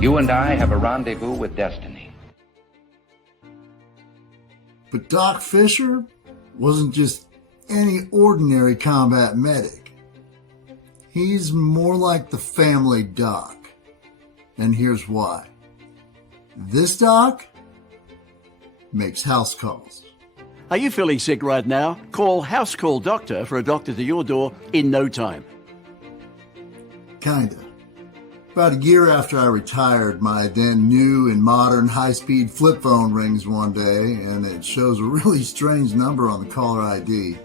You and I have a rendezvous with destiny. But Doc Fisher wasn't just any ordinary combat medic. He's more like the family doc. And here's why. This doc makes house calls. Are you feeling sick right now? Call House Call Doctor for a doctor to your door in no time. Kinda. About a year after I retired, my then new and modern high-speed flip phone rings one day, and it shows a really strange number on the caller ID.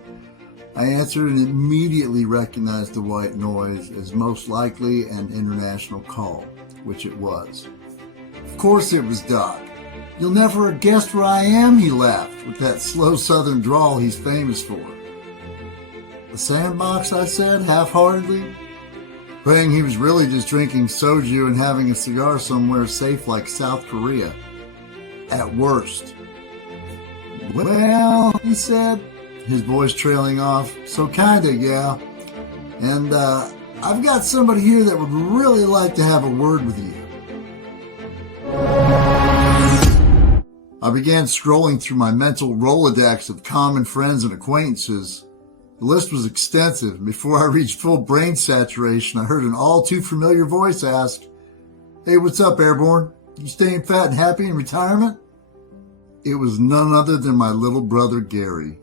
I answered and immediately recognized the white noise as most likely an international call, which it was. Of course it was Doc. You'll never have guessed where I am, he laughed, with that slow southern drawl he's famous for. The sandbox, I said, half-heartedly, praying he was really just drinking soju and having a cigar somewhere safe like South Korea. At worst. Well, he said, his voice trailing off, so kinda, yeah. And I've got somebody here that would really like to have a word with you. I began scrolling through my mental Rolodex of common friends and acquaintances. The list was extensive, and before I reached full brain saturation, I heard an all-too-familiar voice ask, "Hey, what's up, Airborne? You staying fat and happy in retirement?" It was none other than my little brother, Gary,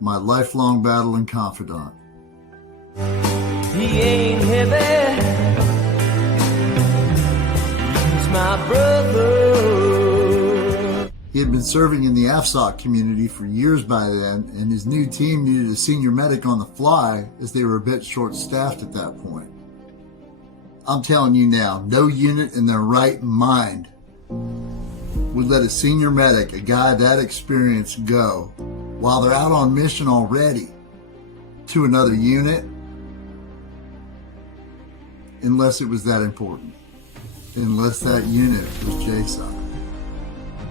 my lifelong battle and confidant. He ain't heavy, he's my brother. He had been serving in the AFSOC community for years by then, and his new team needed a senior medic on the fly as they were a bit short-staffed at that point. I'm telling you now, no unit in their right mind would let a senior medic, a guy that experienced, go while they're out on mission already to another unit unless it was that important, unless that unit was JSOC.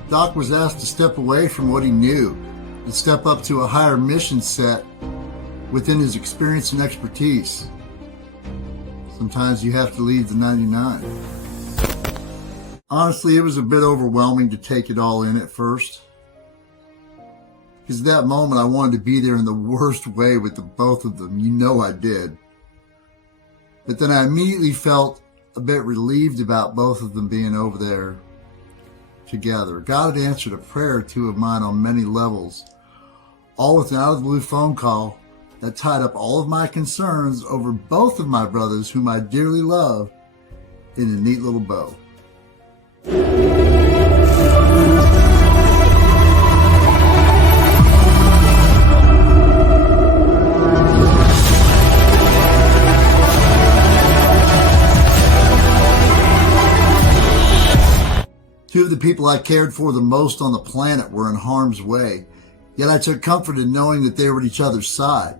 Doc was asked to step away from what he knew and step up to a higher mission set within his experience and expertise. Sometimes you have to leave the 99. Honestly, it was a bit overwhelming to take it all in at first. Because at that moment, I wanted to be there in the worst way with the both of them. You know I did. But then I immediately felt a bit relieved about both of them being over there together. God had answered a prayer or two of mine on many levels, all with an out-of-the-blue phone call that tied up all of my concerns over both of my brothers, whom I dearly love, in a neat little bow. Two of the people I cared for the most on the planet were in harm's way, yet I took comfort in knowing that they were at each other's side.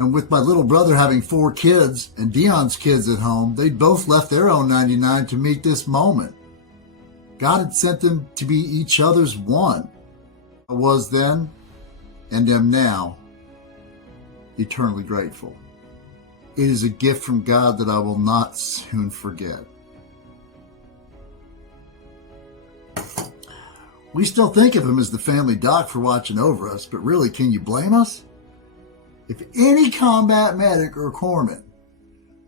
And with my little brother having 4 kids and Dion's kids at home, they'd both left their own 99 to meet this moment. God had sent them to be each other's one. I was then, and am now, eternally grateful. It is a gift from God that I will not soon forget. We still think of him as the family doc for watching over us, but really, can you blame us? If any combat medic or corpsman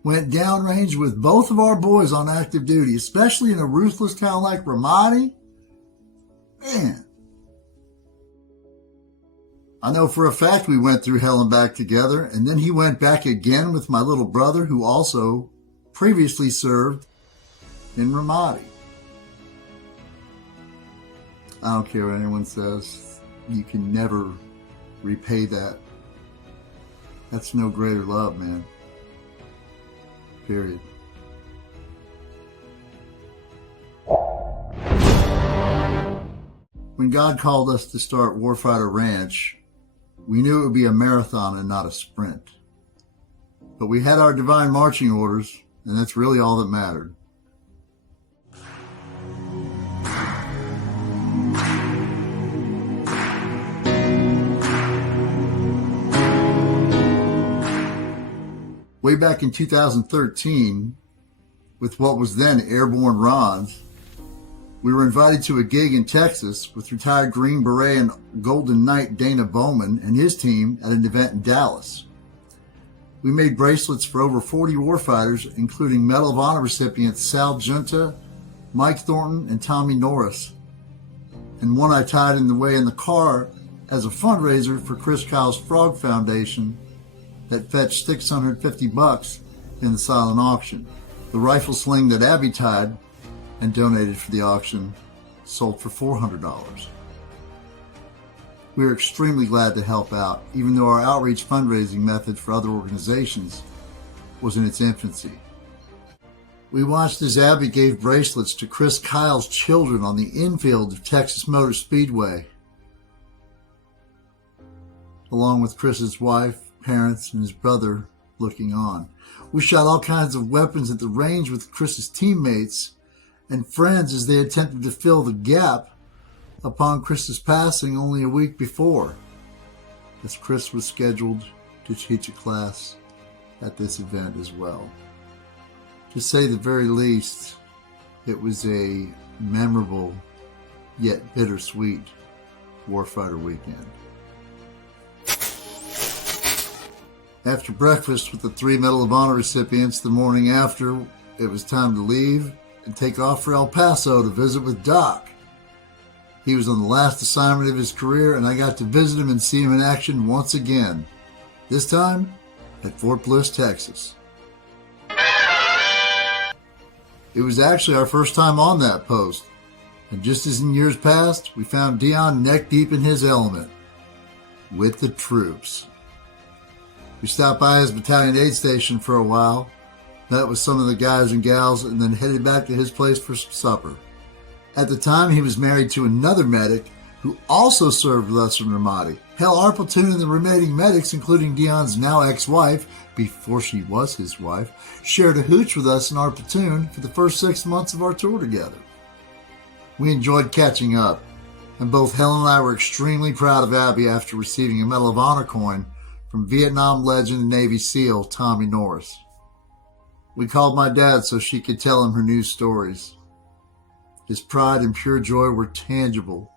went downrange with both of our boys on active duty, especially in a ruthless town like Ramadi, man. I know for a fact we went through hell and back together, and then he went back again with my little brother, who also previously served in Ramadi. I don't care what anyone says. You can never repay that. That's no greater love, man. Period. When God called us to start Warfighter Ranch, we knew it would be a marathon and not a sprint. But we had our divine marching orders, and that's really all that mattered. Way back in 2013, with what was then Airborne Ron's. We were invited to a gig in Texas with retired Green Beret and Golden Knight Dana Bowman and his team at an event in Dallas. We made bracelets for over 40 warfighters, including Medal of Honor recipients Sal Junta, Mike Thornton, and Tommy Norris. And one I tied in the car as a fundraiser for Chris Kyle's Frog Foundation that fetched $650 in the silent auction. The rifle sling that Abby tied and donated for the auction sold for $400. We are extremely glad to help out, even though our outreach fundraising method for other organizations was in its infancy. We watched as Abby gave bracelets to Chris Kyle's children on the infield of Texas Motor Speedway, along with Chris's wife, parents, and his brother looking on. We shot all kinds of weapons at the range with Chris's teammates and friends as they attempted to fill the gap upon Chris's passing only a week before, as Chris was scheduled to teach a class at this event as well. To say the very least, it was a memorable yet bittersweet Warfighter weekend. After breakfast with the 3 Medal of Honor recipients the morning after, it was time to leave and take off for El Paso to visit with Doc. He was on the last assignment of his career, and I got to visit him and see him in action once again, this time at Fort Bliss, Texas. It was actually our first time on that post, and just as in years past, we found Dion neck deep in his element, with the troops. We stopped by his battalion aid station for a while, met with some of the guys and gals, and then headed back to his place for some supper. At the time, he was married to another medic who also served with us in Ramadi. Hell, our platoon and the remaining medics, including Dion's now ex-wife, before she was his wife, shared a hooch with us in our platoon for the first 6 months of our tour together. We enjoyed catching up, and both Helen and I were extremely proud of Abby after receiving a Medal of Honor coin from Vietnam legend and Navy SEAL Tommy Norris. We called my dad so she could tell him her news stories. His pride and pure joy were tangible,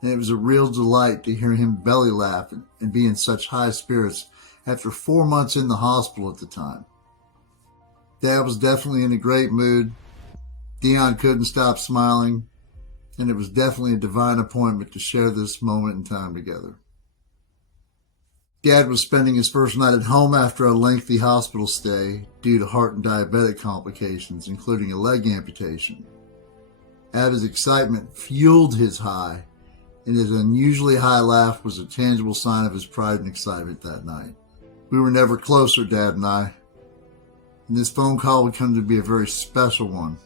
and it was a real delight to hear him belly laugh and be in such high spirits after 4 months in the hospital at the time. Dad was definitely in a great mood. Dion couldn't stop smiling, and it was definitely a divine appointment to share this moment in time together. Dad was spending his first night at home after a lengthy hospital stay due to heart and diabetic complications, including a leg amputation. Abby's excitement fueled his high, and his unusually high laugh was a tangible sign of his pride and excitement that night. We were never closer, Dad and I, and this phone call would come to be a very special one.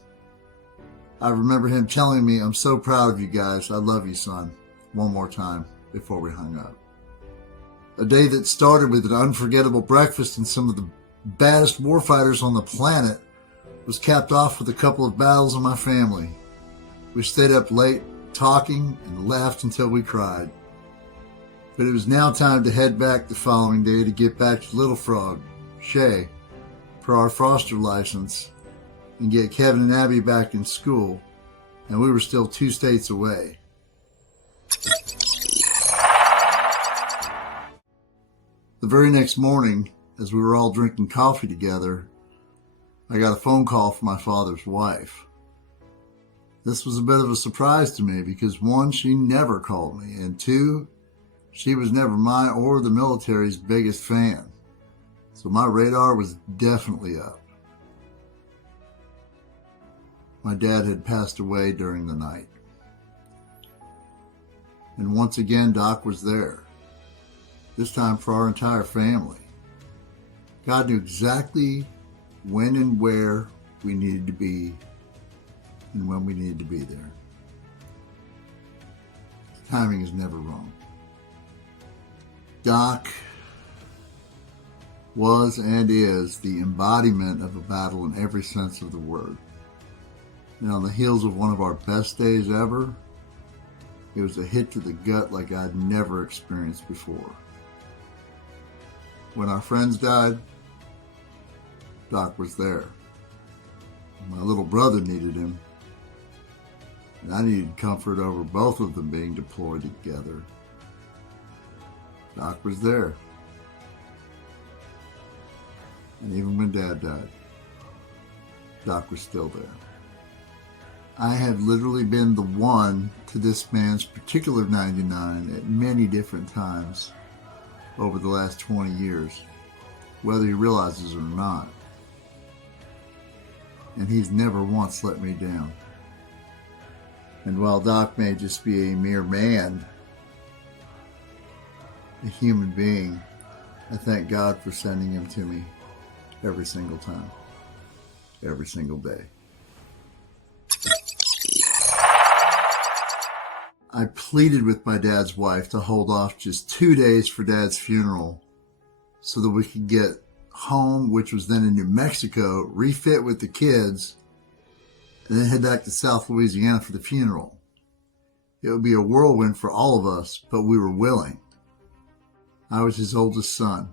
I remember him telling me, "I'm so proud of you guys. I love you, son," one more time before we hung up. A day that started with an unforgettable breakfast and some of the baddest warfighters on the planet was capped off with a couple of battles in my family. We stayed up late, talking, and laughed until we cried. But it was now time to head back the following day to get back to Little Frog, Shay, for our foster license, and get Kevin and Abby back in school, and we were still 2 states away. The very next morning, as we were all drinking coffee together, I got a phone call from my father's wife. This was a bit of a surprise to me because 1, she never called me, and 2, she was never my or the military's biggest fan. So my radar was definitely up. My dad had passed away during the night. And once again, Doc was there. This time for our entire family. God knew exactly when and where we needed to be and when we needed to be there. Timing is never wrong. Doc was and is the embodiment of a battle in every sense of the word. And on the heels of one of our best days ever, it was a hit to the gut like I'd never experienced before. When our friends died, Doc was there. My little brother needed him. And I needed comfort over both of them being deployed together. Doc was there. And even when Dad died, Doc was still there. I have literally been the one to this man's particular 99 at many different times over the last 20 years, whether he realizes it or not. And he's never once let me down. And while Doc may just be a mere man, a human being, I thank God for sending him to me every single time, every single day. I pleaded with my dad's wife to hold off just 2 days for Dad's funeral so that we could get home, which was then in New Mexico, refit with the kids, and then head back to South Louisiana for the funeral. It would be a whirlwind for all of us, but we were willing. I was his oldest son,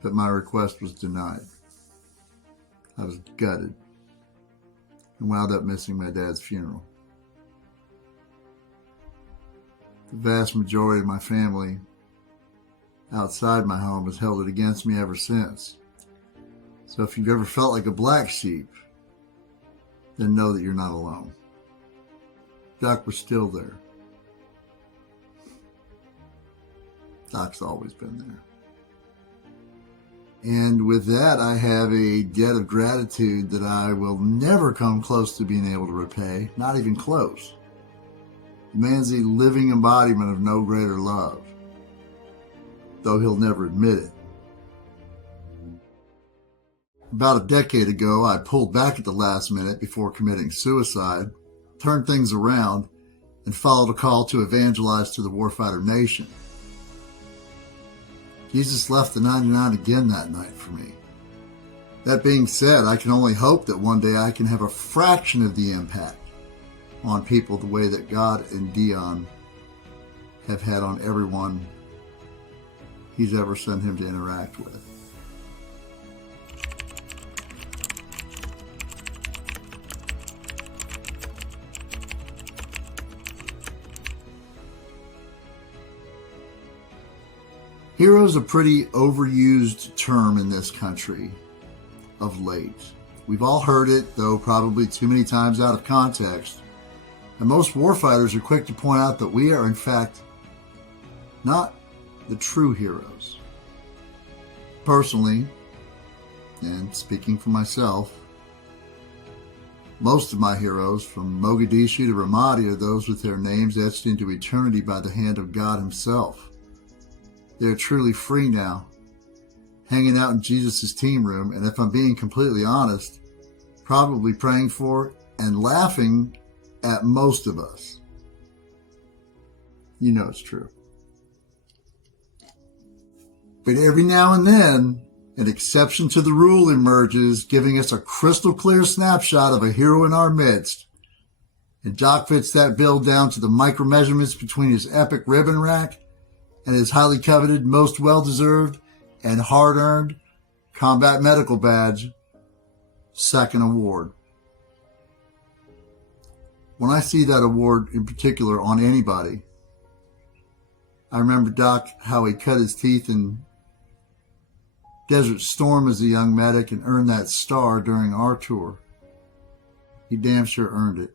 but my request was denied. I was gutted and wound up missing my dad's funeral. The vast majority of my family outside my home has held it against me ever since. So if you've ever felt like a black sheep, then know that you're not alone. Doc was still there. Doc's always been there. And with that, I have a debt of gratitude that I will never come close to being able to repay, not even close. The man's a living embodiment of no greater love, though he'll never admit it. About a decade ago, I pulled back at the last minute before committing suicide, turned things around, and followed a call to evangelize to the Warfighter Nation. Jesus left the 99 again that night for me. That being said, I can only hope that one day I can have a fraction of the impact on people the way that God and Dion have had on everyone he's ever sent him to interact with. Hero is a pretty overused term in this country of late. We've all heard it, though probably too many times out of context. And most warfighters are quick to point out that we are, in fact, not the true heroes. Personally, and speaking for myself, most of my heroes, from Mogadishu to Ramadi, are those with their names etched into eternity by the hand of God himself. They are truly free now, hanging out in Jesus' team room, and if I'm being completely honest, probably praying for and laughing at most of us. You know it's true. But every now and then, an exception to the rule emerges, giving us a crystal clear snapshot of a hero in our midst. And Jock fits that bill down to the micro measurements between his epic ribbon rack and his highly coveted, most well-deserved, and hard-earned Combat Medical Badge, second award. When I see that award in particular on anybody, I remember Doc, how he cut his teeth in Desert Storm as a young medic and earned that star during our tour. He damn sure earned it.